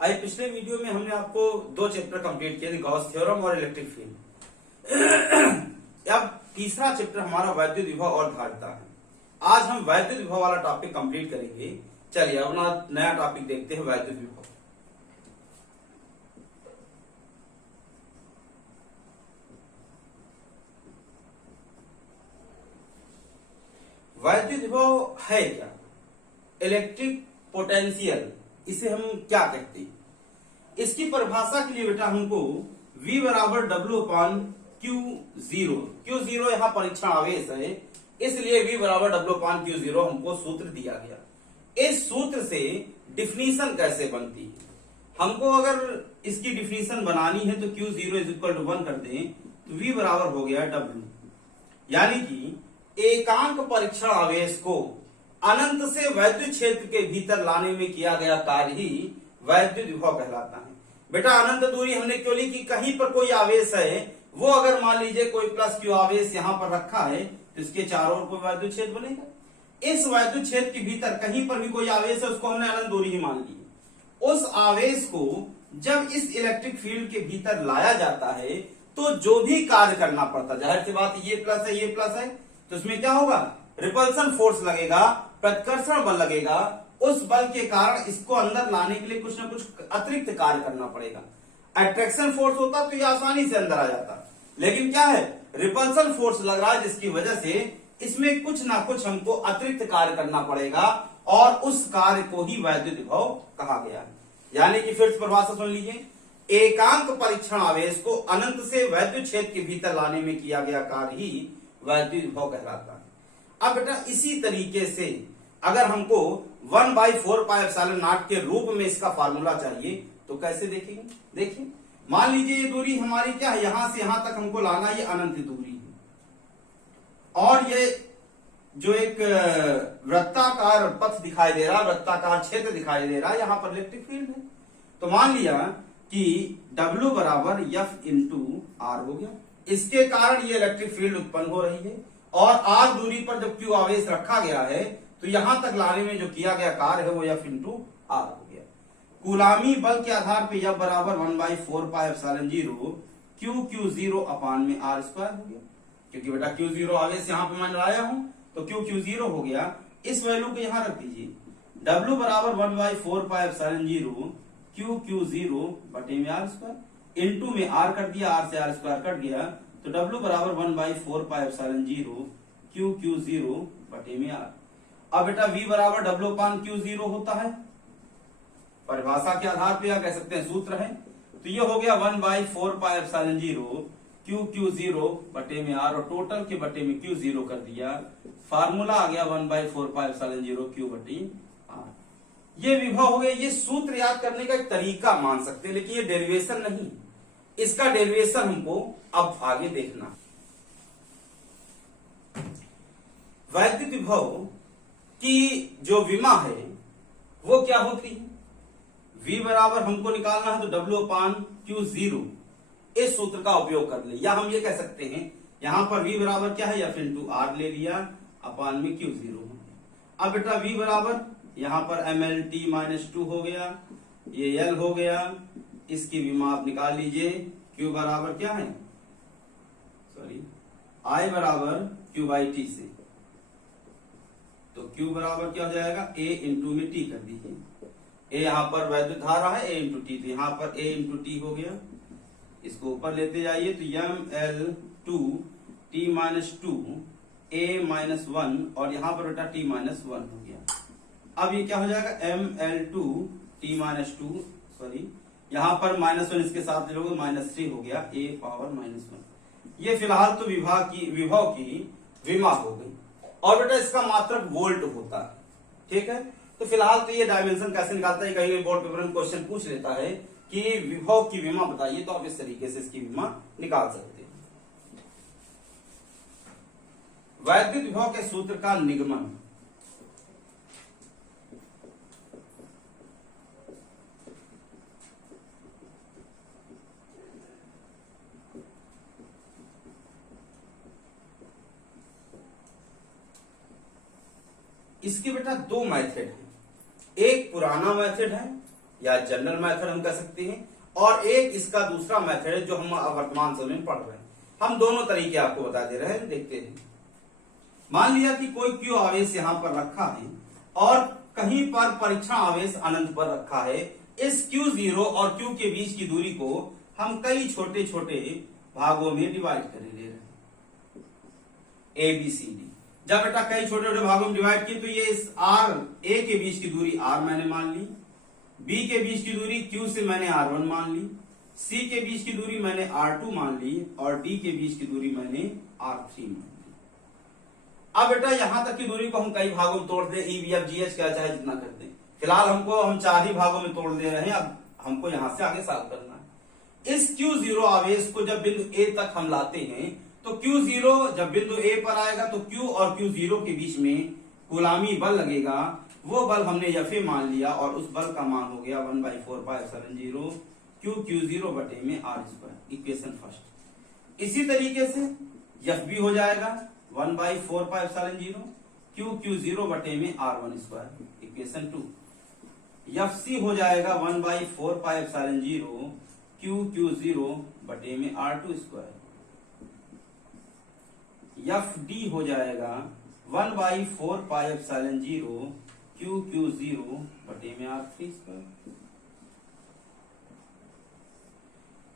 आज पिछले वीडियो में हमने आपको दो चैप्टर कंप्लीट किए थे, गॉस थ्योरम और इलेक्ट्रिक फील्ड। अब तीसरा चैप्टर हमारा वैद्युत विभव और धारिता है। आज हम वैद्युत विभव वाला टॉपिक कंप्लीट करेंगे। चलिए अपना नया टॉपिक देखते हैं, वैद्युत विभव। वैद्युत विभव है क्या? इलेक्ट्रिक पोटेंशियल, इसे हम क्या कहते हैं? इसकी परिभाषा के लिए बेटा हमको V बराबर W अपान Q0, Q0 यहाँ परीक्षण आवेश है, इसलिए V बराबर W अपान Q0 हमको सूत्र दिया गया। इस सूत्र से डिफिनीशन कैसे बनती है? हमको अगर इसकी डिफिनीशन बनानी है तो Q0 इज इक्वल टू 1 कर दें तो V बराबर हो गया W, यानी कि एकांक परीक्षण आवेश को अनंत से वैद्युत क्षेत्र के भीतर लाने में किया गया कार्य ही वैद्युत विभव कहलाता है। बेटा अनंत दूरी हमने क्यों ली? कि कहीं पर कोई आवेश है, वो अगर मान लीजिए कोई प्लस क्यू आवेश यहां पर रखा है तो इसके चारों ओर कोई वैद्युत क्षेत्र बनेगा। इस वैद्युत क्षेत्र के भीतर कहीं पर भी कोई आवेश है, उसको हमने अनंत दूरी ही मान ली। उस आवेश को जब इस इलेक्ट्रिक फील्ड के भीतर लाया जाता है तो जो भी कार्य करना पड़ता, जाहिर सी बात ये प्लस है, ये प्लस है, तो इसमें क्या होगा? रिपल्सन फोर्स लगेगा, प्रतिकर्षण बल लगेगा। उस बल के कारण इसको अंदर लाने के लिए कुछ ना कुछ अतिरिक्त कार्य करना पड़ेगा। अट्रैक्शन फोर्स होता तो ये आसानी से अंदर आ जाता, लेकिन क्या है? रिपल्सन फोर्स लग रहा है, जिसकी वजह से इसमें कुछ ना कुछ हमको अतिरिक्त कार्य करना पड़ेगा और उस कार्य को ही वैद्युत विभव कहा गया है। यानी कि फिर से परिभाषा सुन लीजिए, एकांक परीक्षण आवेश को अनंत से वैद्युत क्षेत्र के भीतर लाने में किया गया कार्य ही वैद्युत विभव कहलाता है। अब बेटा इसी तरीके से अगर हमको 1/4πε0 के रूप में इसका फार्मूला चाहिए तो कैसे देखेंगे? देखिए मान लीजिए ये दूरी हमारी क्या है, यहां से यहां तक हमको लाना, ये अनंत दूरी है और ये जो एक वृत्ताकार पथ दिखाई दे रहा, वृत्ताकार क्षेत्र दिखाई दे रहा, यहां पर इलेक्ट्रिक फील्ड है। तो मान लिया कि W बराबर F इंटू R हो गया। इसके कारण ये इलेक्ट्रिक फील्ड उत्पन्न हो रही है और R दूरी पर जब Q आवेश रखा गया है तो यहां तक लाने में जो किया गया कार्य है वो F इंटू R हो गया। कूलामी बल के आधार पे F बराबर 1/4πε0 Q0 अपान में R स्क्वायर हो गया, क्योंकि बेटा Q0 आवेश यहां पे मैं लाया हूं तो Q0 हो गया। इस वैल्यू को यहां रख दीजिए, W बराबर 1/4πε0 Q0 बटे में R स्क्वायर, इंटू में R कर दिया, R से R स्क्वायर कट गया तो W बराबर 1/4πε0 Q0 बटे में R। अब बेटा V बराबर W अपान Q0 होता है, परिभाषा के आधार पे या कह सकते हैं सूत्र है, तो ये हो गया 1/4πε0 Q0 बटे में R और टोटल के बटे में Q0 कर दिया, फार्मूला आ गया 1/4πε0 Q बटे R। ये विभव हो गया। ये सूत्र याद करने का एक तरीका मान सकते हैं, लेकिन ये डेरिवेशन नहीं, इसका डेरिवेशन हमको अब आगे देखना। वैद्युत विभव की जो विमा है वो क्या होती है? V बराबर हमको निकालना है तो W अपान Q0, इस सूत्र का उपयोग कर ले, या हम ये कह सकते हैं यहां पर V बराबर क्या है, F इंटू R ले लिया अपान में Q0। अब बेटा V बराबर यहां पर MLT-2 हो गया, ये L हो गया, इसकी विमा आप निकाल लीजिए। Q बराबर क्या है, सॉरी I बराबर Q बाई T से, तो Q बराबर क्या हो जाएगा, A इंटू में T कर दीजिए। A यहाँ पर वैद्युत धारा है, A इंटू T, तो यहाँ पर A इंटू T हो गया। इसको ऊपर लेते जाइए तो ML2T-2 A-1 और यहाँ पर बेटा T-1 हो गया। अब ये क्या हो जाएगा, ML2T-2, सॉरी यहाँ पर -1 इसके साथ जोड़ोगे -3 हो गया, A पावर -1। ये फिलहाल तो विभव की विमा हो गई और बेटा इसका मात्रक वोल्ट होता है, ठीक है। तो फिलहाल तो ये डायमेंशन कैसे निकालता है, कहीं बोर्ड पेपर में क्वेश्चन पूछ लेता है कि विभव की विमा बताइए, तो आप इस तरीके से इसकी विमा निकाल सकते हैं। वैद्युत विभव के सूत्र का निगमन। इसके बेटा दो मेथड है, एक पुराना मेथड है या जनरल मेथड हम कह सकते हैं, और एक इसका दूसरा मेथड है जो हम वर्तमान समय में पढ़ रहे हैं। हम दोनों तरीके आपको बता दे रहे हैं, देखते हैं। मान लिया कि कोई क्यू आवेश यहां पर रखा है और कहीं पर परीक्षण आवेश अनंत पर रखा है। इस Q0 और Q के बीच की दूरी को हम कई छोटे छोटे भागों में डिवाइड कर ले रहे हैं, ABCD। जब बेटा कई छोटे छोटे भागों में डिवाइड की तो ये इस R A के बीच की दूरी R मैंने मान ली, B के बीच की दूरी Q से मैंने R1 मान ली, C के बीच की दूरी मैंने R2 मान ली और D के बीच की दूरी मैंने R3 मान ली। अब बेटा यहां तक की दूरी को हम कई भागों में तोड़ दे, EBFGH क्या चाहे जितना करते हैं। फिलहाल हम 4 ही भागों में तोड़ दे रहे हैं। अब हमको यहां से आगे सॉल्व करना है। इस Q0 आवेश को जब बिंदु A तक हम लाते हैं तो Q0 जब बिंदु A पर आएगा तो Q और Q0 के बीच में गुलामी बल लगेगा। वो बल हमने FA मान लिया और उस बल का मान हो गया 1/4πε0 Q0 बटे में R², इक्वेशन फर्स्ट। इसी तरीके से FB हो जाएगा 1/4πε0 Q0 बटे में R1², इक्वेशन 2। FC हो जाएगा 1/4πε0 Q0 बटे में R2²। FD हो जाएगा 1/4πε0 Q0 बटे में R3²।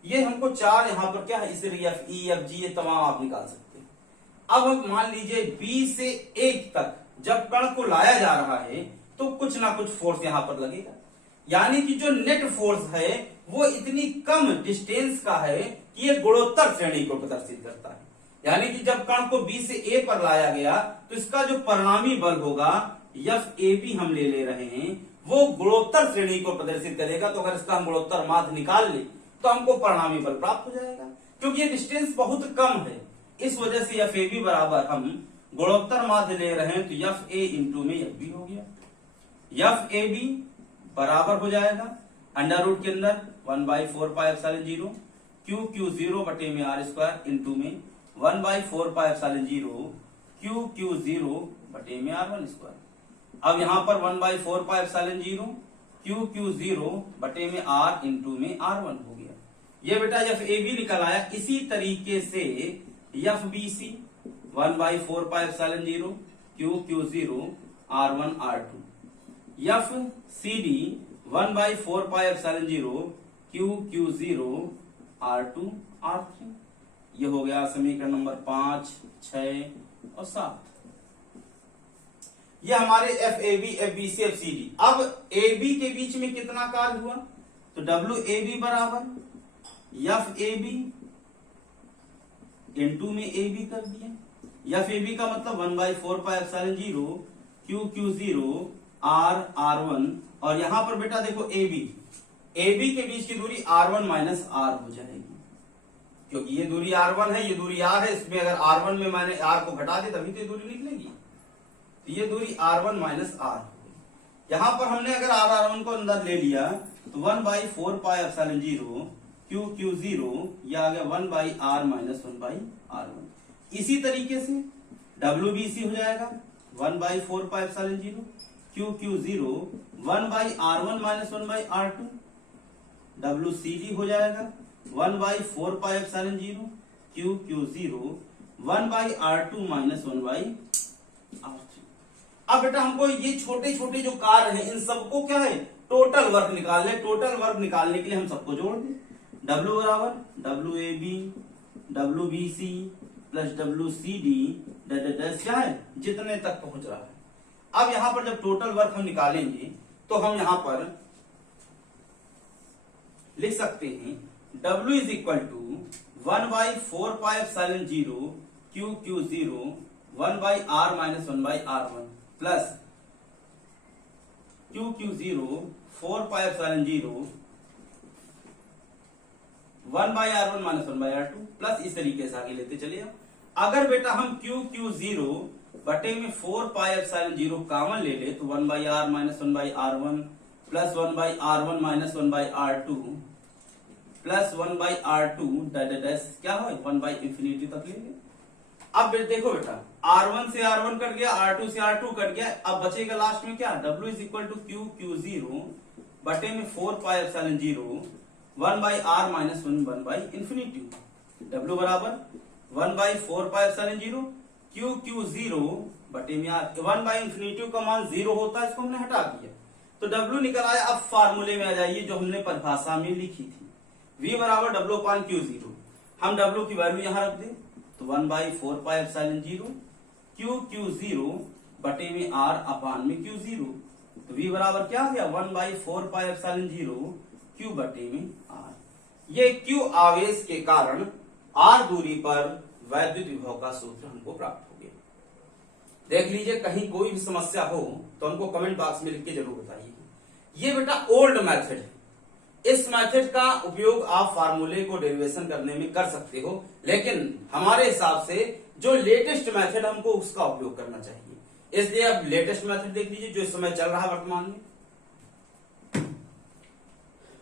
ये हमको 4 यहां पर क्या है, इसलिए FE FG ये तमाम आप निकाल सकते हैं। अब हम मान लीजिए B से 1 तक जब कण को लाया जा रहा है तो कुछ ना कुछ फोर्स यहां पर लगेगा, यानी कि जो नेट फोर्स है वो इतनी कम डिस्टेंस का है कि ये गुणोत्तर श्रेणी को प्रदर्शित करता है। यानी कि जब कण को B से A पर लाया गया तो इसका जो परिणामी बल होगा FAB हम ले रहे हैं, वो गुणोत्तर श्रेणी को प्रदर्शित करेगा। तो अगर इसका हम गुणोत्तर माध्य निकाल ले तो हमको परिणामी बल प्राप्त हो जाएगा, क्योंकि ये डिस्टेंस बहुत कम है। इस वजह से FAB बराबर हम गुणोत्तर माध्य ले रहे हैं तो FA इंटू में FB हो गया। FAB बराबर हो जाएगा अंडर रूट के अंदर 1/4πε0 Q0 बटे में R² इंटू में 1/4πε0 Q0 बटे में R1²। अब यहां पर 1/4πε0 Q0 बटे में R इंटू में R1 हो गया। ये बेटा FAB निकल आया। इसी तरीके से FBC 1/4πε0 Q0 R1 R2, FCD 1/4πε0 Q0 R2 R3। ये हो गया समीकरण नंबर 5, 6 और 7। ये हमारे FAB, FBC, FCD। अब AB के बीच में कितना काल हुआ तो WAB बराबर FAB इंटू में AB कर दिया। FAB का मतलब 1/4πε0 Q0 R1 और यहां पर बेटा देखो AB के बीच की दूरी R1 माइनस R हो जाएगी, क्योंकि ये दूरी R1 है, ये दूरी R है। इसमें अगर R1 में मैंने R को घटा दे तभी तो ये दूरी निकलेगी। तो ये दूरी R1 माइनस R हो गई। यहां पर हमने अगर R1 को अंदर ले लिया तो 1/4πε0 Q0 यह आ गया 1/R माइनस 1/R1। इसी तरीके से WBC हो जाएगा 1/4πε0 Q0 1/R1 minus 1/R2। WCD हो जाएगा 1/4πε0 Q0 1/R2 माइनस 1/R3। अब बेटा हमको ये छोटे छोटे जो कार्य हैं इन सबको क्या है टोटल वर्क निकालने। टोटल वर्क निकालने के लिए हम सबको जोड़ दें। W बराबर WAB WBC प्लस WCD क्या है जितने तक पहुंच रहा है। अब यहां पर जब टोटल वर्क हम निकालेंगे तो हम यहां पर लिख सकते हैं W is equal to 1/4πε0 Q0 1/R minus 1/R1 plus Q0 4πε0 1/R1 minus 1/R2 plus इस तरीके से आगे लेते चलिए। अगर बेटा हम Q0 बटे में 4πε0 कॉमन ले ले तो 1/R minus 1/R1 plus 1/R1 minus 1/R2 plus 1/R2 क्या हो 1/∞ तक लेंगे। अब देखो बेटा R1 से R1 कट गया, R2 से R2 कट गया। अब बचेगा लास्ट में क्या W is equal to Q0 बटे में 4 pi epsilon 0 1 by r minus 1 by infinity. W बराबर 1 by 4 pi epsilon 0 q q 0 बटे में आर। 1 बाई इंफिनिटी का मान 0 होता है, इसको हमने हटा दिया तो W निकल आया। अब फार्मूले में आ जाइए जो हमने परिभाषा में लिखी थी, V बराबर W अपान क्यू 0। हम W की वैल्यू यहां रख दें तो 1 by 4 pi epsilon 0 q q 0 बटे में R अपान में क्यू 0। तो V बराबर क्या हो गया 1 बाई 4 पाई एप्सिलॉन 0 क्यू बटे में R। ये क्यू आवेश के कारण R दूरी पर वैद्युत विभव का सूत्र हमको प्राप्त हो गया। देख लीजिए, कहीं कोई भी समस्या हो तो हमको कमेंट बॉक्स में लिख के जरूर बताइए। ये बेटा ओल्ड मेथड है, इस मेथड का उपयोग आप फार्मूले को डेरिवेशन करने में कर सकते हो, लेकिन हमारे हिसाब से जो लेटेस्ट मेथड हमको उसका उपयोग करना चाहिए। इसलिए अब लेटेस्ट मेथड देख लीजिए जो इस समय चल रहा है वर्तमान में।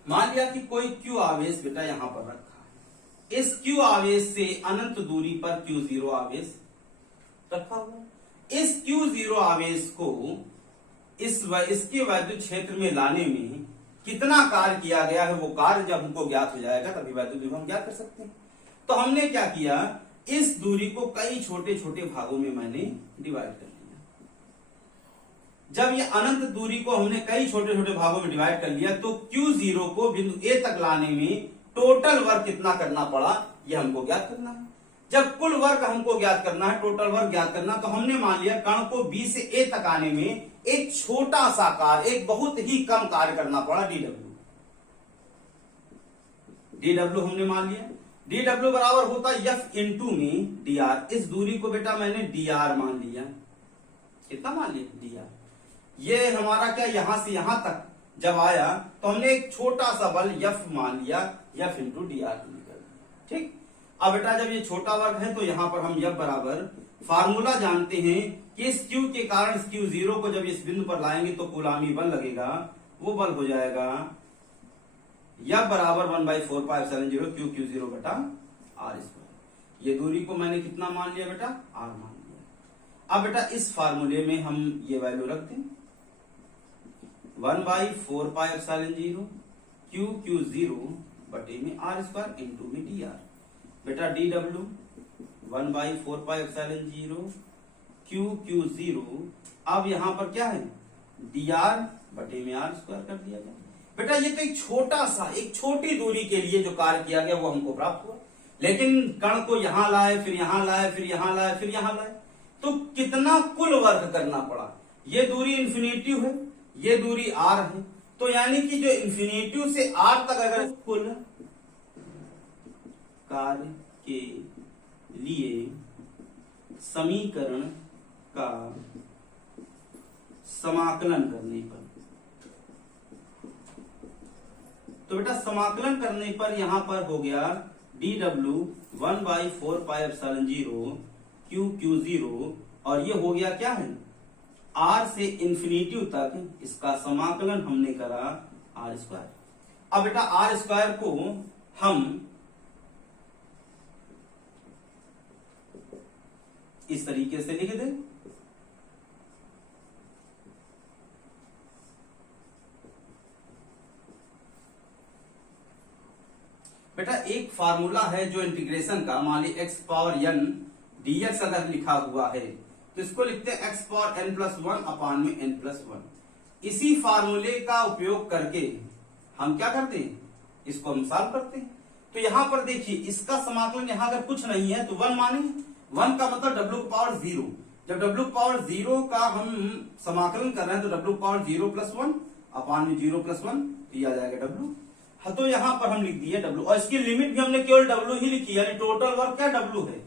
मान लिया कि कोई क्यू आवेश बेटा यहां पर रखा है, इस क्यू आवेश से अनंत दूरी पर क्यू 0 आवेश रखा हुआ। इस क्यू 0 आवेश को इसके वैद्युत क्षेत्र में लाने में कितना कार्य किया गया है, वो कार्य जब हमको ज्ञात हो जाएगा तभी वैद्युत विभव हम ज्ञात कर सकते हैं। तो हमने क्या किया, इस दूरी को कई छोटे छोटे भागों में मैंने डिवाइड कर लिया। जब ये अनंत दूरी को हमने कई छोटे छोटे भागों में डिवाइड कर लिया तो Q0 को बिंदु A तक लाने में टोटल वर्क कितना करना पड़ा, ये हमको ज्ञात करना है। जब कुल वर्क हमको ज्ञात करना है, टोटल वर्क ज्ञात करना, तो हमने मान लिया कण को B से A तक आने में एक छोटा सा कार्य, एक बहुत ही कम कार्य करना पड़ा, DW हमने मान लिया। DW बराबर होता F इंटू में DR। इस दूरी को बेटा मैंने DR मान लिया। कितना मान लिया? DR। ये हमारा क्या यहां से यहां तक जब आया तो हमने एक छोटा सा बल F मान लिया, F इंटू DR निकल। ठीक, अब बेटा जब ये छोटा वर्ग है तो यहां पर हम F बराबर फार्मूला जानते हैं कि इस Q के कारण इस Q0 को जब इस बिंदु पर लाएंगे तो कूलामी बल लगेगा, वो बल हो जाएगा F बराबर 1 by 4 pi epsilon 0 q q 0 बटा R स्क्वायर। ये दूरी को मैंने कितना मान लिया बेटा? R मान लिया। अब बेटा इस फार्मूले में हम ये वैल्यू रखते हैं 1 by 4 pi epsilon 0 q q 0 बटे में R स्क्वायर इंटू में DR। बेटा DW 1 by 4 pi epsilon 0 q q 0, अब यहां पर क्या है DR बटे में R स्क्वायर कर दिया गया। बेटा ये तो एक छोटा सा, एक छोटी दूरी के लिए जो कार्य किया गया वो हमको प्राप्त हुआ, लेकिन कण को यहां लाए, फिर यहां लाए, फिर यहां लाए, फिर यहां लाए, तो कितना कुल वर्क करना पड़ा। ये दूरी इन्फिनिटी है, ये दूरी R है, तो यानी कि जो इन्फिनिटी से R तक अगर कुल कार्य के लिए समीकरण का समाकलन करने पर, तो बेटा समाकलन करने पर यहां पर हो गया DW 1 by 4 pi epsilon 0 q q 0, और ये हो गया क्या है R से इंफिनिटी तक, इसका समाकलन हमने करा R स्क्वायर। अब बेटा R स्क्वायर को हम इस तरीके से लिख दें, बेटा एक फार्मूला है जो इंटीग्रेशन का, मान ली x पावर n dx अगर लिखा हुआ है तो इसको लिखते हैं x पावर n प्लस 1 अपान में n प्लस 1। इसी फार्मूले का उपयोग करके हम क्या करते हैं, इसको हम सॉल्व करते हैं। तो यहां पर देखिए इसका समाकलन यहां अगर कुछ नहीं है तो 1 मानेंगे, 1 का मतलब w पावर 0। जब w पावर 0 का हम समाकलन कर रहे हैं तो w पावर 0 प्लस 1 अपान में 0 प्लस 1 दिया जाएगा w। हाँ, तो यहां पर हम लिख दिए W, और इसकी लिमिट भी हमने केवल W ही लिखी, यानी टोटल वर्क क्या W है,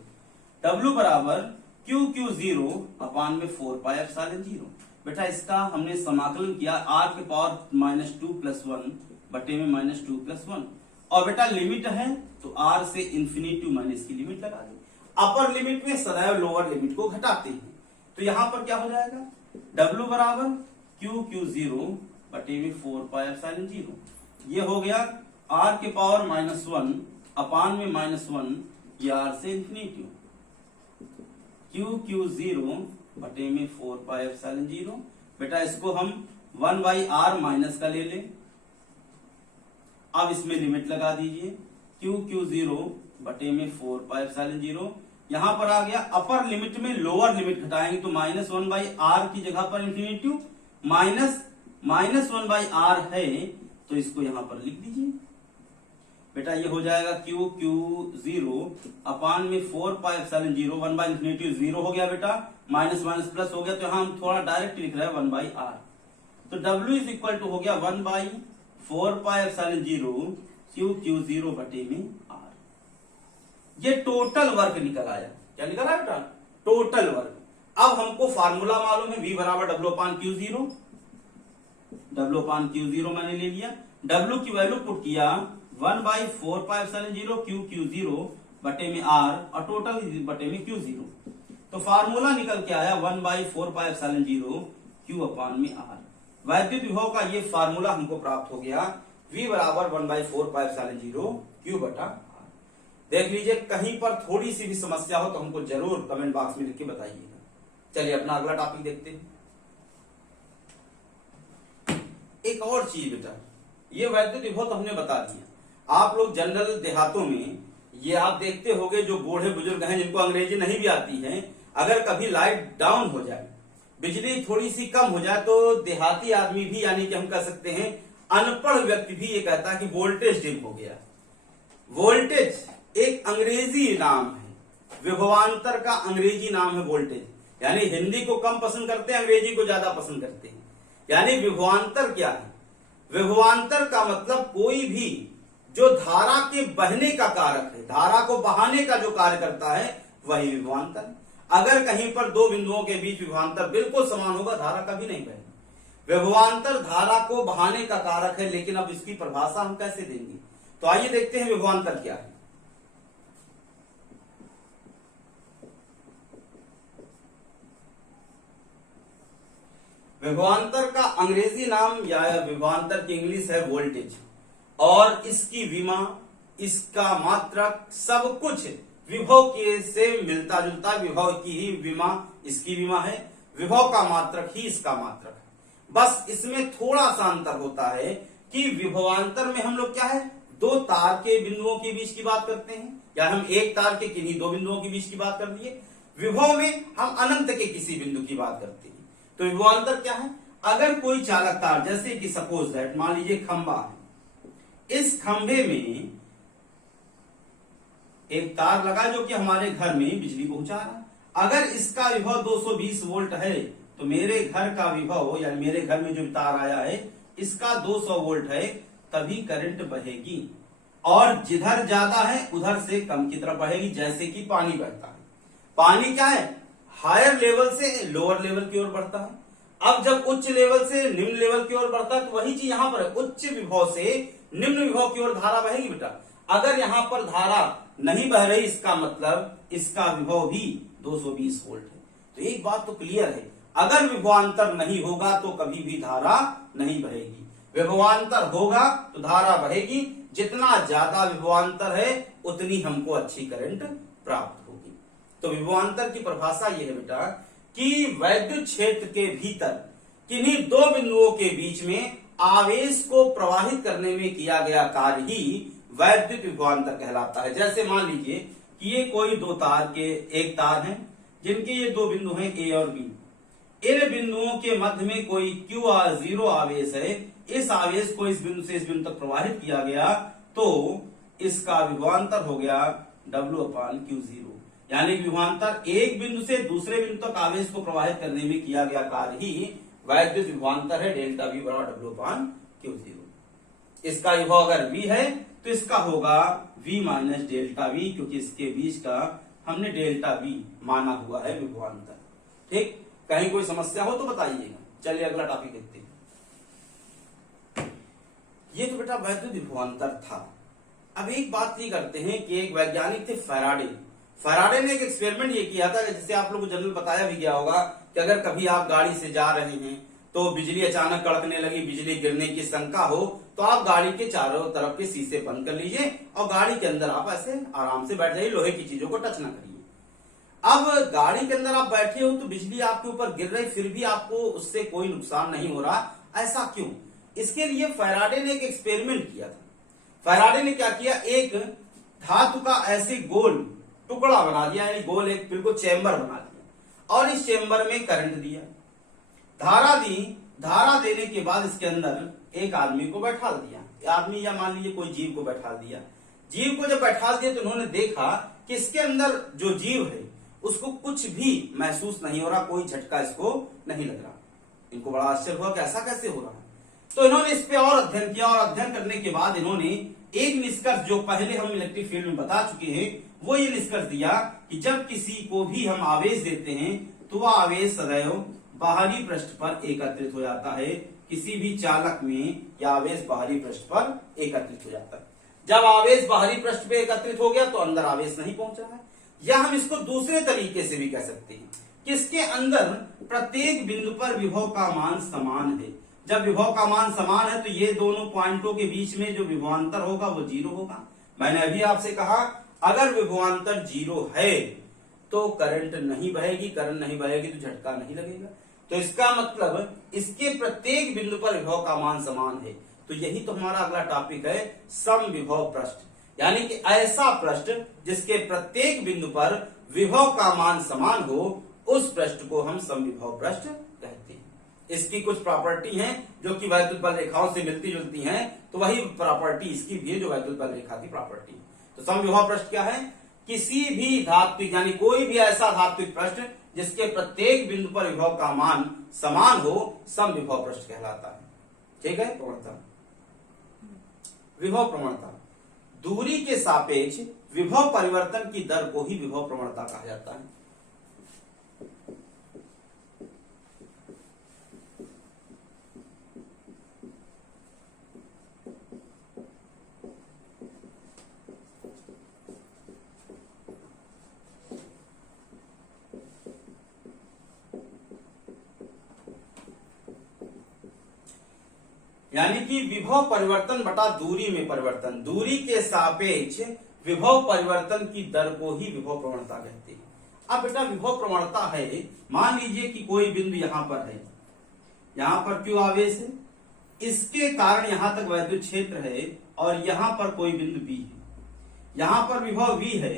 W बराबर क्यू क्यू 0 अपान में 4 पाई एप्सिलॉन 0। बेटा इसका हमने समाकलन किया R के पावर -2 प्लस 1 बटे में -2 प्लस 1, और बेटा लिमिट है तो R से इंफिनिटी मैंने इसकी लिमिट लगा दी। अपर लिमिट में सदैव लोअर लिमिट को घटाते हैं, तो यहां पर क्या हो जाएगा W बराबर क्यू क्यू 0 बटे में 4 पाई एप्सिलॉन 0। ये हो गया R के पावर -1 अपान में -1, ये R से इंफिनिटी, क्यू क्यू 0 बटे में 4 पाई एप्सिलॉन 0। बेटा इसको हम 1 बाई R माइनस का ले लें अब इसमें लिमिट लगा दीजिए, Q0 बटे में 4πε0। यहां पर आ गया अपर लिमिट में लोअर लिमिट घटाएंगे तो -1/r की जगह पर इंफिनिटी -1/r है, तो इसको यहां पर लिख दीजिए बेटा। ये हो जाएगा Q0 अपान में 4πε0 1/इंफिनिटी 0 हो गया बेटा, माइनस माइनस प्लस हो गया, तो यहां हम थोड़ा डायरेक्ट लिख रहे हैं 1/r। तो W इज इक्वल टू हो गया 1/4πε0 Q0 बटे में r। ये टोटल वर्क निकल आया। क्या निकल आया बेटा? Total work. अब हमको फार्मूला मालूम है, V बराबर W/Q0। W/Q0 मैंने ले लिया, W की वैल्यू पुट किया 1/4πε0 Q0 बटे में r और टोटल बटे में Q0। तो फार्मूला निकल के आया 1/4πε0 Q/r। वैद्युत विभव का ये फार्मूला हमको प्राप्त हो गया, V बराबर 1/4πε0 Q/r। देख लीजिए, कहीं पर थोड़ी सी भी समस्या हो तो हमको जरूर कमेंट बॉक्स में लिख के बताइएगा। चलिए अपना अगला टॉपिक देखते हैं। एक और चीज बेटा, ये वैद्युत विभव तो हमने बता दिया। आप लोग जनरल देहातों में ये आप देखते होंगे, जो बूढ़े बुजुर्ग हैं जिनको अंग्रेजी नहीं भी आती है, अगर कभी लाइट डाउन हो जाए, बिजली थोड़ी सी कम हो जाए, तो देहाती आदमी भी, यानी कि हम कह सकते हैं अनपढ़ व्यक्ति भी, ये कहता है कि वोल्टेज डिम हो गया। वोल्टेज एक अंग्रेजी नाम है, विभवांतर का अंग्रेजी नाम है वोल्टेज। यानी हिंदी को कम पसंद करते हैं, अंग्रेजी को ज्यादा पसंद करते हैं। यानी विभवांतर क्या है? विभवांतर का मतलब कोई भी जो धारा के बहने का कारक है, धारा को बहाने का जो कार्य करता है, वही विभवांतर। अगर कहीं पर दो बिंदुओं के बीच विभवांतर बिल्कुल समान होगा, धारा कभी नहीं बहेगी। विभवांतर धारा को बहाने का कारक है, लेकिन अब इसकी परिभाषा हम कैसे देंगे? तो आइए देखते हैं विभवांतर क्या है। विभवांतर का अंग्रेजी नाम या विभवांतर की इंग्लिश है वोल्टेज, और इसकी विमा, इसका मात्रक, सब कुछ विभव के से मिलता जुलता। विभव की ही विमा इसकी विमा है, विभव का मात्रक ही इसका मात्रक है। बस इसमें थोड़ा सा अंतर होता है कि विभवांतर में हम लोग क्या है, दो तार के बिंदुओं के बीच की बात करते हैं, या हम एक तार के किन्हीं दो बिंदुओं के बीच की बात कर लिए। विभव में हम अनंत के किसी बिंदु की बात करते हैं। तो विभवांतर क्या है? अगर कोई चालक तार, जैसे कि सपोज दैट, मान लीजिए खंबा है, इस खंबे में एक तार लगा जो कि हमारे घर में बिजली पहुंचा रहा है। अगर इसका विभव 220 वोल्ट है, तो मेरे घर का विभव, यानी मेरे घर में जो तार आया है, इसका 200 वोल्ट है, तभी करंट बहेगी। और जिधर ज्यादा है उधर से कम की तरफ बहेगी, जैसे कि पानी बहता है। पानी क्या है? हायर लेवल से लोअर लेवल की ओर बढ़ता है। अब जब उच्च लेवल से निम्न लेवल की ओर बढ़ता है, तो वही चीज यहां पर है, उच्च विभव से निम्न विभव की ओर धारा बहेगी बेटा। अगर यहां पर धारा नहीं बह रही, इसका मतलब इसका विभव भी 220 वोल्ट है। तो एक बात तो क्लियर है, अगर विभवांतर नहीं होगा तो कभी भी धारा नहीं बहेगी। विभवांतर होगा तो धारा बहेगी। जितना ज्यादा विभवांतर है, उतनी हमको अच्छी करंट प्राप्त होगी। तो विभवांतर की परिभाषा यह है बेटा कि वैद्युत क्षेत्र के भीतर किन्हीं दो बिंदुओं के बीच में आवेश को प्रवाहित करने में किया गया कार्य ही वैद्युत विभवांतर कहलाता है। जैसे मान लीजिए कि ये कोई दो तार के एक तार हैं, जिनके ये दो बिंदु हैं ए और बी। इन बिंदुओं के मध्य में कोई Q0 आवेश है। इस आवेश को इस बिंदु से इस बिंदु तक प्रवाहित किया गया, तो इसका विभवांतर हो गया W/Q0। यानी विभवांतर एक बिंदु से दूसरे बिंदु तक आवेश को प्रवाहित करने में किया गया कार्य ही वैद्युत विभवांतर है, डेल्टा V बराबर W/Q0। इसका विभव अगर V है तो इसका होगा V माइनस डेल्टा V, क्योंकि इसके बीच का हमने डेल्टा V माना हुआ है विभवांतर। ठीक, कहीं कोई समस्या हो तो बताइएगा। चलिए अगला टॉपिक देखते हैं। ये तो बेटा वैद्युत विभवांतर था। अब एक बात ये करते हैं कि एक वैज्ञानिक थे फैराडे। फैराडे ने एक एक्सपेरिमेंट ये किया था, जिससे आप लोगों को जनरल बताया भी गया होगा कि अगर कभी आप गाड़ी से जा रहे हैं तो बिजली अचानक कड़कने लगी, बिजली गिरने की शंका हो, तो आप गाड़ी के चारों तरफ के शीशे बंद कर लीजिए और गाड़ी के अंदर आप ऐसे आराम से बैठ जाइए, लोहे की चीजों को टच ना करिए। अब गाड़ी के अंदर आप बैठे हो तो बिजली आपके ऊपर गिर रही, फिर भी आपको उससे कोई नुकसान नहीं हो रहा, ऐसा क्यों? इसके लिए फैराडे ने एक एक्सपेरिमेंट किया था। फैराडे ने क्या किया, एक धातु का ऐसे गोल टुकड़ा बना दिया, यानी गोल एक बिल्कुल चेंबर बना दिया और इस चेंबर में करंट दिया, धारा दी। धारा देने के बाद इसके अंदर एक आदमी को बैठा दिया, आदमी या मान लीजिए कोई जीव को बैठा दिया। जीव को जब बैठा दिया तो उन्होंने देखा कि इसके अंदर जो जीव है उसको कुछ भी महसूस नहीं हो रहा, कोई झटका इसको नहीं लग रहा। इनको बड़ा आश्चर्य हुआ कि ऐसा कैसे हो रहा है। तो इन्होंने इस पे और अध्ययन किया और अध्ययन करने के बाद इन्होंने एक निष्कर्ष जो पहले हम इलेक्ट्रिक फील्ड में बता चुके हैं वो ये निष्कर्ष दिया कि जब किसी को भी हम आवेश देते हैं तो वह आवेश सदैव बाहरी पृष्ठ पर एकत्रित हो जाता है। किसी भी चालक में यह आवेश बाहरी पृष्ठ पर एकत्रित हो जाता है। जब आवेश बाहरी पृष्ठ पे एकत्रित हो गया तो अंदर आवेश नहीं पहुंचा है। या हम इसको दूसरे तरीके से भी कह सकते हैं कि इसके अंदर प्रत्येक बिंदु पर विभव का मान समान है। जब विभव का मान समान है तो ये दोनों पॉइंटों के बीच में जो विभवांतर होगा वो जीरो होगा। मैंने अभी आपसे कहा अगर विभवांतर जीरो है तो करंट नहीं बहेगी, करंट नहीं बहेगी तो झटका नहीं लगेगा। तो इसका मतलब इसके प्रत्येक बिंदु पर विभव का मान समान है। तो यही तो हमारा अगला टॉपिक है, समविभव पृष्ठ, यानी कि ऐसा पृष्ठ जिसके प्रत्येक बिंदु पर विभव का मान समान हो, उस पृष्ठ को हम समविभव पृष्ठ कहते हैं। इसकी कुछ प्रॉपर्टी हैं जो कि वैद्युत बल रेखाओं से मिलती जुलती हैं, तो वही प्रॉपर्टी इसकी भी है जो वैद्युत बल रेखा की प्रॉपर्टी। तो समविभव पृष्ठ क्या है, किसी भी धात्विक यानी कोई भी ऐसा धात्विक पृष्ठ जिसके प्रत्येक बिंदु पर विभव का मान समान हो, समविभव पृष्ठ कहलाता है। ठीक है। प्रवणता, विभव प्रवणता, दूरी के सापेक्ष विभव परिवर्तन की दर को ही विभव प्रवणता कहा जाता है। यानी कि विभव परिवर्तन बटा दूरी में परिवर्तन, दूरी के सापेक्ष विभव परिवर्तन की दर को ही विभव प्रवणता कहते हैं। अब बेटा विभव प्रवणता है, मान लीजिए कि कोई बिंदु यहां पर है, यहां पर क्यू आवेश है, इसके कारण यहां तक वैद्युत क्षेत्र है और यहां पर कोई बिंदु बी है, यहां पर विभव वी है,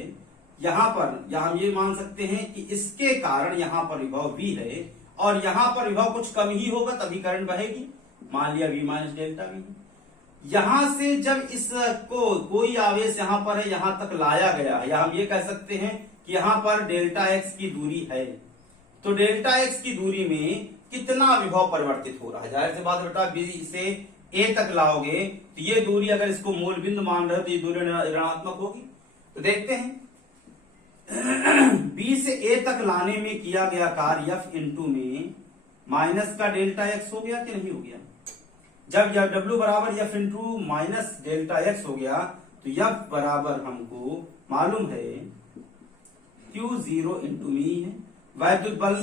यहां हम ये मान सकते हैं कि इसके कारण यहां पर विभव वी है और यहां पर विभव कुछ कम ही होगा तभी करंट बहेगी, मान लिया v माइनस डेल्टा वी। यहां से जब इसको कोई आवेश यहां पर है यहां तक लाया गया, या हम ये कह सकते हैं कि यहां पर डेल्टा एक्स की दूरी है, तो डेल्टा एक्स की दूरी में कितना विभव परिवर्तित हो रहा है। जाहिर सी बात बेटा बी से ए तक लाओगे तो ये दूरी अगर इसको मूल बिंदु मान रहे हो तो ये दूरी ऋणात्मक होगी। तो देखते हैं बी से ए तक लाने में किया गया कार्य एफ इंटू में माइनस का डेल्टा एक्स हो गया कि नहीं हो गया। जब W बराबर F into minus delta x हो गया तो एफ बराबर हमको मालूम है Q जीरो इंटू मी है। वैद्युत बल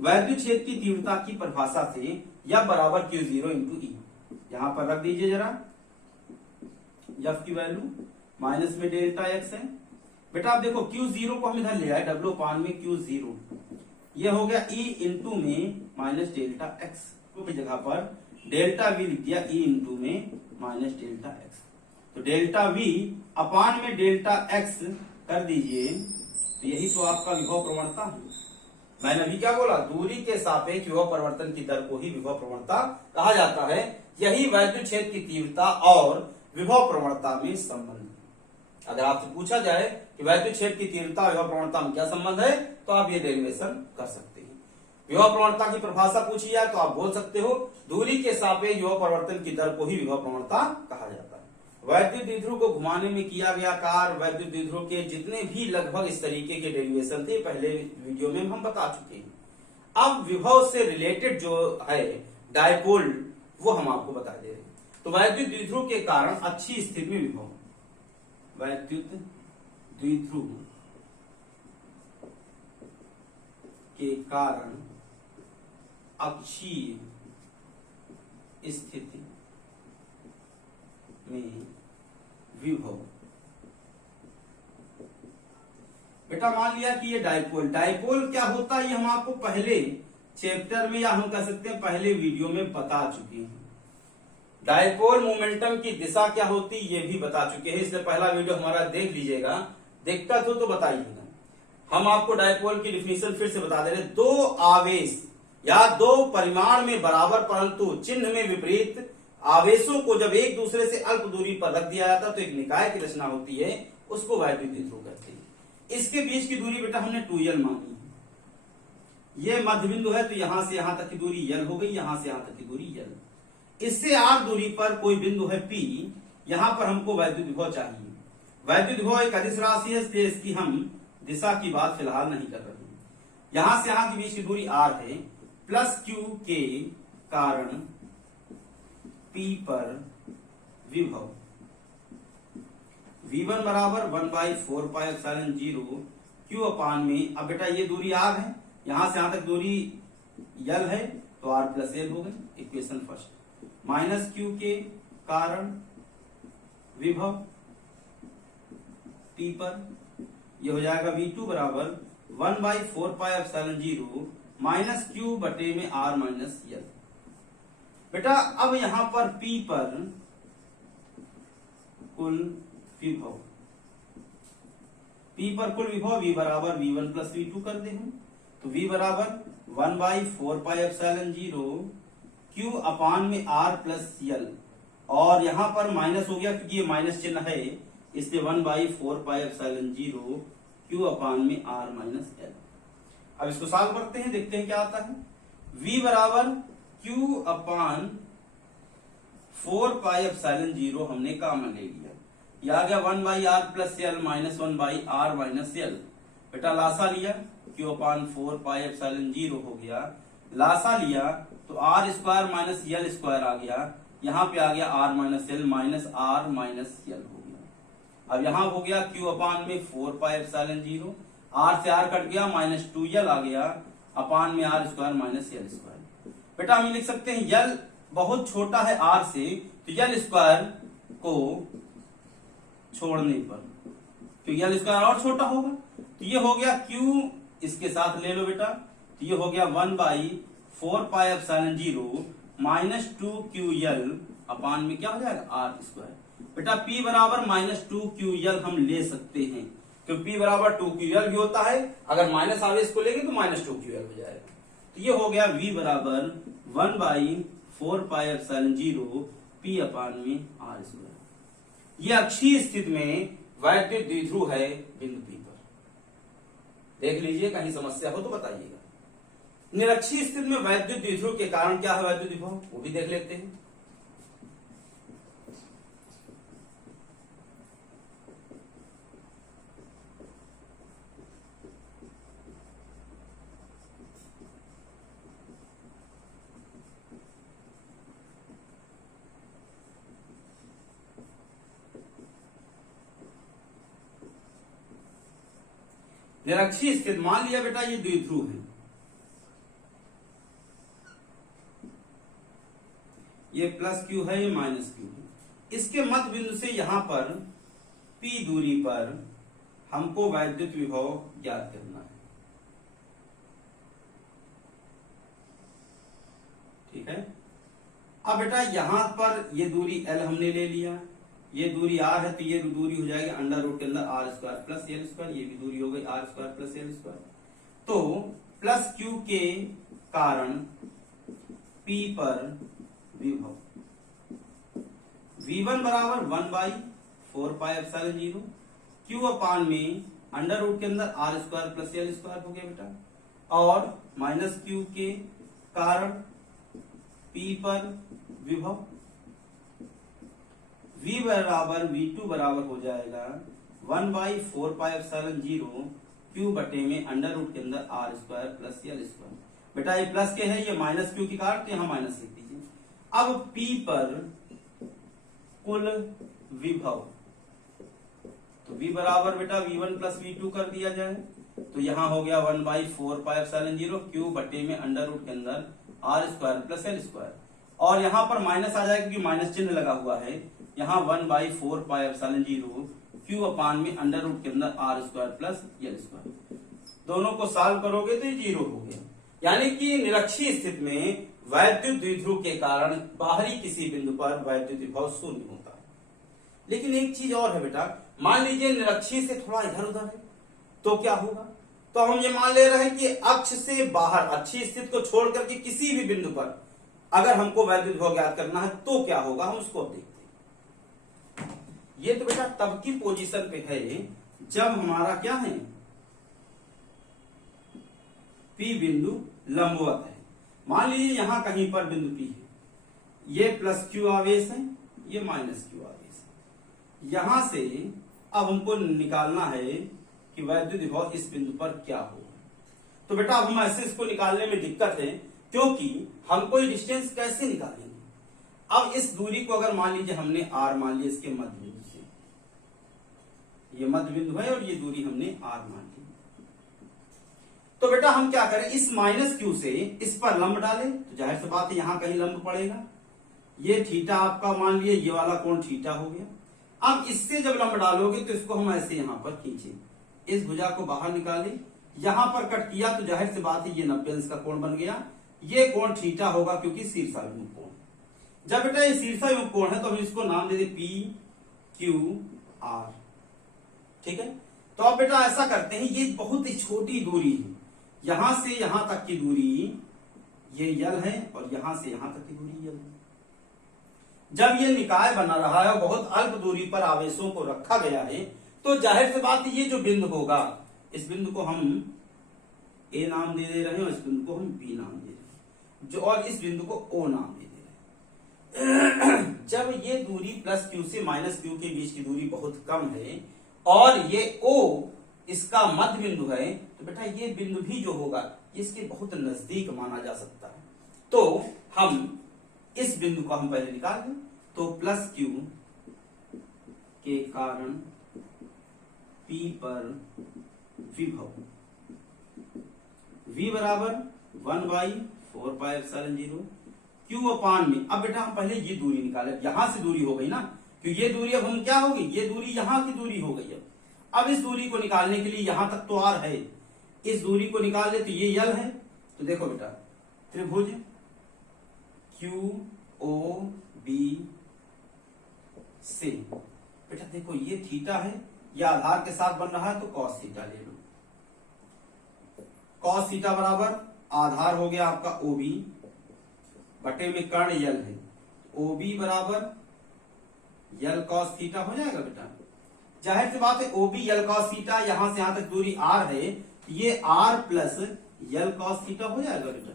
वैद्युत क्षेत्र की तीव्रता की परिभाषा से एफ बराबर Q जीरो इंटू ई, यहां पर रख दीजिए जरा, एफ की वैल्यू माइनस में डेल्टा एक्स है। बेटा आप देखो Q जीरो को हम इधर ले आए, W पान में Q जीरो, ये हो गया E इंटू में माइनस डेल्टा एक्स की जगह पर डेल्टा V लिख दिया E इंटू में माइनस डेल्टा एक्स। तो डेल्टा V अपान में डेल्टा एक्स कर दीजिए, तो यही तो आपका विभव प्रवणता है। मैंने अभी क्या बोला, दूरी के सापेक्ष विभव परिवर्तन की दर को ही विभव प्रवणता कहा जाता है। यही वैद्युत क्षेत्र की तीव्रता और विभव प्रवणता में संबंध। अगर आपसे पूछा जाए कि वैद्युत क्षेत्र की तीव्रता विभव प्रवणता में क्या संबंध है, तो आप ये डेरिवेशन कर सकते हैं। विभव प्रवणता की परिभाषा पूछी जाए तो आप बोल सकते हो दूरी के सापेक्ष विभव परिवर्तन की दर को ही विभव प्रवणता कहा जाता है। वैद्युत द्विध्रुव को घुमाने में किया गया कार्य, वैद्युत द्विध्रुव के जितने भी लगभग इस तरीके के डेरिवेशन थे पहले वीडियो में हम बता चुके हैं। अब विभव से रिलेटेड जो है डायपोल, वो हम आपको बता दे रहे हैं। तो वैद्युत द्विध्रुव के कारण अच्छी स्थिति में विभव, वैद्युत द्विध्रुव के कारण अक्षीय स्थिति में विभव। बेटा मान लिया कि ये डायपोल, डायपोल क्या होता है ये हम आपको पहले चैप्टर में, या हम कह सकते हैं पहले वीडियो में बता चुके हैं। डायपोल मोमेंटम की दिशा क्या होती ये भी बता चुके हैं, इसलिए पहला वीडियो हमारा देख लीजिएगा। दिक्कत हो तो बताइएगा। हम आपको डायपोल की डिफिनेशन फिर से बता दे रहे हैं। दो आवेश या दो परिमाण में बराबर परंतु चिन्ह में विपरीत आवेशों को जब एक दूसरे से अल्प दूरी पर रख दिया जाता है तो एक निकाय की रचना होती है, उसको वैद्युत द्विध्रुव कहते हैं। इसके बीच की दूरी बेटा हमने 2l मानी है। ये मध्य बिंदु है तो यहां से यहां तक की दूरी l हो गई, यहां से यहां तक की दूरी l। इससे r दूरी पर कोई बिंदु है P, यहां पर हमको वैद्युत विभव चाहिए। वैद्युत विभव एक अदिश राशि है, इसलिए इसकी हम दिशा की बात फिलहाल नहीं कर रहे हैं। यहां से यहां के बीच की दूरी r है, प्लस q के कारण P पर विभव V1 बराबर 1/4πε0 Q अपान में। अब बेटा ये दूरी r है, यहां से यहां तक दूरी l है तो r प्लस l हो गई, इक्वेशन फर्स्ट। माइनस Q के कारण विभव P पर, ये हो जाएगा V2 बराबर 1/4πε0 माइनस Q बटे में r माइनस l। बेटा अब यहां पर P पर कुल विभव, P पर कुल विभव V बराबर V1 प्लस V2 कर दे हम, तो V बराबर 1/4πε0 Q अपान में r प्लस l, और यहां पर माइनस हो गया क्योंकि ये माइनस चिन्ह है, इसलिए 1/4πε0 Q अपान में r माइनस l। अब इसको सॉल्व करते हैं, देखते हैं क्या आता है। V बराबर Q अपान 4πε0 हमने कॉमन ले लिया, यह आ गया 1/r plus l minus 1/r minus l। बेटा लासा लिया, Q अपान 4πε0 हो गया, लासा लिया तो r square minus l square आ गया, यहां पे आ गया r minus l minus r minus l हो गया। अब यहां हो गया Q अपान में 4πε0, r से r कट गया, माइनस 2l आ गया, अपान में r square minus l square. बेटा हम लिख सकते हैं l बहुत छोटा है r से, तो l स्क्वायर को छोड़ने पर, तो l स्क्वायर और छोटा होगा, तो ये हो गया Q, इसके साथ ले लो बेटा, तो ये हो गया 1/4πε0 माइनस 2QL अपान में क्या हो जाएगा r स्क्वायर। बेटा P बराबर माइनस 2QL हम ले सकते हैं, तो P बराबर 2QL भी होता है, अगर माइनस आवेश को लेंगे तो माइनस 2QL हो जाएगा। तो ये हो गया V बराबर 1/4πε0 P अपान में r स्क्वायर। ये अक्षीय स्थिति में वैद्युत द्विध्रुव है बिंदु P पर। देख लीजिए, कहीं समस्या हो तो बताइएगा। निरक्षीय स्थिति में वैद्युत द्विध्रुव के कारण क्या है वैद्युत विभव, वो भी देख लेते हैं। निरक्षीय स्थिति, मान लिया बेटा ये द्विध्रुव है, ये प्लस Q है, ये माइनस Q है। इसके मध्य बिंदु से यहां पर P दूरी पर हमको वैद्युत विभव ज्ञात करना है। ठीक है। अब बेटा यहां पर ये दूरी L हमने ले लिया, ये दूरी r है, तो ये दूरी हो जाएगी अंडर रूट के अंदर r square plus l square, ये भी दूरी हो गई r square plus l square. तो प्लस Q के कारण P पर विभव V1 बराबर 1/4πε0 Q अपान में अंडर रूट के अंदर r square plus l square हो गया बेटा, और माइनस Q के कारण P पर विभव V बराबर V2 बराबर हो जाएगा 1/4πε0 Q बटे में अंडर रूट के अंदर r square plus l square. बेटा ये प्लस के है, ये माइनस Q की काट, यहाँ माइनस लिख दीजिए। अब P पर कुल विभव, तो V बराबर बेटा V1 प्लस V2 कर दिया जाए, तो यहाँ हो गया 1/4πε0 Q बटे में अंडर रूट के अंदर r square plus l square, और यहाँ पर माइनस आ जाएगा क्योंकि माइनस चिन्ह लगा हुआ है, यहाँ 1/4πε0 Q अपान में अंडर रूट के अंदर r square plus l square. दोनों को सॉल्व करोगे तो ये 0 हो गया। यानी कि निरक्षीय स्थिति में वैद्युत द्विध्रुव के कारण बाहरी किसी बिंदु पर वैद्युत विभव शून्य होता है। लेकिन एक चीज और है बेटा, मान लीजिए निरक्षीय से थोड़ा इधर उधर है तो क्या होगा? तो हम ये मान ले रहे हैं कि अक्ष से बाहर, अक्षीय स्थिति को छोड़ करके किसी भी बिंदु पर अगर हमको वैद्युत विभव ज्ञात करना है तो क्या होगा, हम उसको देखते हैं। ये तो बेटा तब की पोजीशन पे है जब हमारा क्या है, P बिंदु लंबवत है। मान लीजिए यहां कहीं पर बिंदु P है, ये प्लस Q आवेश है, ये माइनस Q आवेश है। यहां से अब हमको निकालना है कि वैद्युत विभव इस बिंदु पर क्या होगा। तो बेटा अब हम ऐसे इसको निकालने में दिक्कत है, क्योंकि हमको ये डिस्टेंस कैसे निकालेंगे। अब इस दूरी को अगर मान लीजिए हमने R मान लिया इसके मध्य बिंदु से, ये मध्य बिंदु है और ये दूरी हमने R मान ली, तो बेटा हम क्या करें, इस माइनस Q से इस पर लंब डालें, तो जाहिर सी बात है यहां कहीं लंब पड़ेगा। ये थीटा आपका मान लिया, ये वाला कोण थीटा हो गया। अब इससे जब लंब डालोगे तो इसको हम ऐसे यहां पर खींचे, इस भुजा को बाहर निकाले, यहां पर कट किया तो जाहिर सी बात है ये 90 अंश का कोण बन गया। ये कोण थीटा होगा क्योंकि शीर्षाभिमुख कोण। जब बेटा ये शीर्षाभिमुख कोण है तो हम इसको नाम दे दे P Q R, ठीक है। तो अब बेटा ऐसा करते हैं, ये बहुत ही छोटी दूरी है, यहां से यहां तक की दूरी ये यल है और यहां से यहां तक की दूरी यल है। जब ये निकाय बना रहा है और बहुत अल्प दूरी पर आवेशों को रखा गया है तो जाहिर सी बात ये जो बिंदु होगा, इस बिंदु को हम A नाम दे रहे हैं और इस बिंदु को हम B नाम दे रहे हैं, जो और इस बिंदु को O नाम दे रहे हैं। जब ये दूरी प्लस Q से माइनस Q के बीच की दूरी बहुत कम है और ये O इसका मध्य बिंदु है, तो बेटा ये बिंदु भी जो होगा इसके बहुत नजदीक माना जा सकता है। तो हम इस बिंदु को हम पहले निकाल दें, तो प्लस Q के कारण P पर विभव V बराबर 1/4πε0 Q अपान में। अब बेटा हम पहले ये दूरी निकाले, यहां से दूरी हो गई ना, क्योंकि ये दूरी अब हम क्या होगी, ये दूरी यहां की दूरी हो गई। अब इस दूरी को निकालने के लिए यहां तक तो R है, इस दूरी को निकाल ले तो ये यल है। तो देखो बेटा त्रिभुज QOB से बेटा देखो ये थीटा है, ये आधार के साथ बन रहा है तो कॉस थीटा ले लो। कॉस थीटा बराबर आधार हो गया आपका OB बटे में कर्ण यल है, OB बराबर यल कॉस थीटा हो जाएगा बेटा। जाहिर सी बात है OB यल कॉस थीटा, यहां से यहां तक दूरी R है, ये R plus L cos theta हो जाएगा बेटा।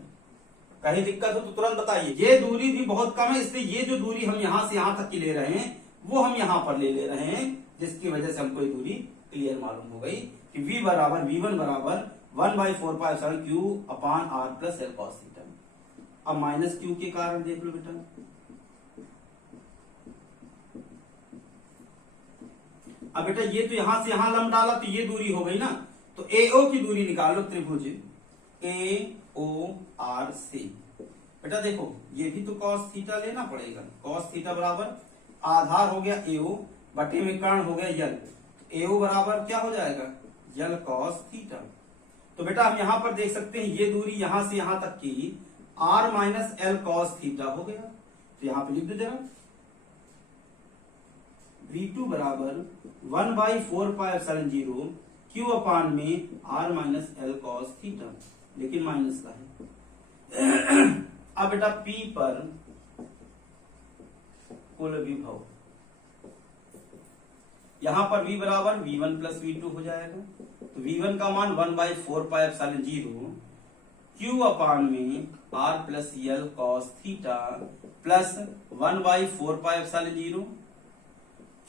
कहीं दिक्कत हो तो तुरंत बताइए। ये दूरी भी बहुत कम है, इसलिए ये जो दूरी हम यहां से यहां तक की ले रहे हैं वो हम यहां पर ले रहे हैं, जिसकी वजह से हमको ये दूरी क्लियर मालूम हो गई कि V बराबर V1 बराबर 1/4πε Q अपान R plus L cos theta. अब माइनस Q के कारण देख लो बेटा, अब बेटा ये तो यहां से यहां लंब डाला तो ये दूरी हो गई ना, तो AO की दूरी निकाल लो त्रिभुज AOR से। बेटा देखो ये भी तो कॉस थीटा लेना पड़ेगा, कॉस थीटा बराबर आधार हो गया AO बटे में कर्ण हो गया यल, AO बराबर क्या हो जाएगा, यल कॉस थीटा। तो बेटा हम यहां पर देख सकते हैं ये दूरी यहां से यहां तक की R minus L cos theta हो गया, तो यहां पे लिख दो जरा V2 बराबर 1/4πε0 Q अपान में R minus L cos theta, लेकिन माइनस का है। अब बेटा P पर कुल विभव, यहां पर V बराबर V1 प्लस V2 हो जाएगा, तो V1 का मान 1/4πε0 Q अपान में R plus L cos theta plus 1/4πε0।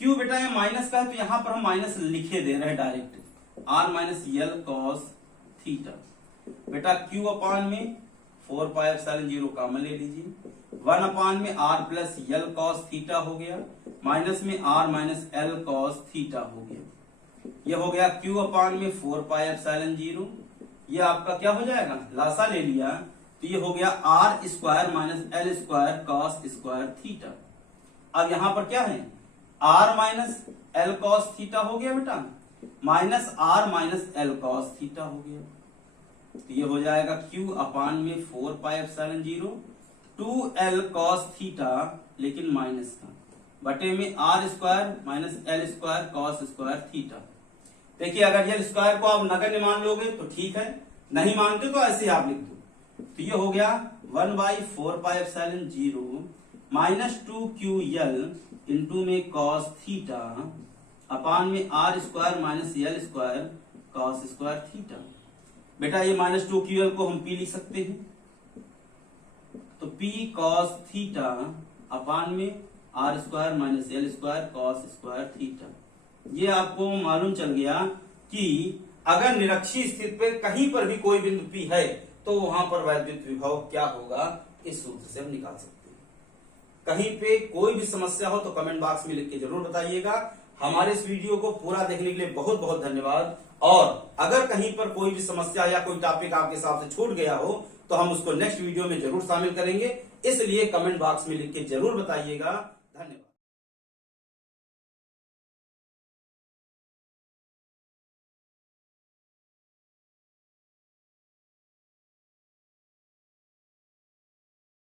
Q बेटा ये माइनस का है तो यहां पर हम माइनस लिखे दे रहे हैं डायरेक्ट, R माइनस यल कॉस थीटा। बेटा Q अपान में 4πε0 कॉमन ले लीजिए, 1 अपान में R plus L cos theta हो गया, माइनस में R minus L cos theta हो गया। ये हो गया Q अपान में 4πε0, ये आपका क्या हो जाएगा, लासा ले लिया तो ये हो गया R square minus L square cos square theta. अब यहां पर क्या है, R minus L cos theta हो गया बेटा, minus R minus L cos theta हो गया। तो ये हो जाएगा Q अपान में 4 pi epsilon 0 2L cos theta, लेकिन माइनस का, बटे में R square minus L square cos square theta. देखिए अगर L स्क्वायर को आप नगण्य मान लोगे तो ठीक है, नहीं मानते तो ऐसे आप लिख दो। तो ये हो गया 1/4 पाई एप्सिलॉन 0 माइनस 2QL इंटू में cos थीटा अपान में R square minus L square cos square theta. बेटा ये माइनस 2QL को हम P लिख सकते हैं, तो P cos थीटा अपान में R square minus L square cos square theta. ये आपको मालूम चल गया कि अगर निरक्षीय स्थिति पे कहीं पर भी कोई बिंदु P है तो वहां पर वैद्युत विभव क्या होगा, इस सूत्र से हम निकाल सकते हैं। कहीं पे कोई भी समस्या हो तो कमेंट बॉक्स में लिख के जरूर बताइएगा। हमारे इस वीडियो को पूरा देखने के लिए बहुत बहुत धन्यवाद। और अगर कहीं पर कोई भी समस्या या कोई टॉपिक आपके हिसाब से छूट गया हो तो हम उसको नेक्स्ट वीडियो में जरूर शामिल करेंगे, इसलिए कमेंट बॉक्स में लिख के जरूर बताइएगा। धन्यवाद।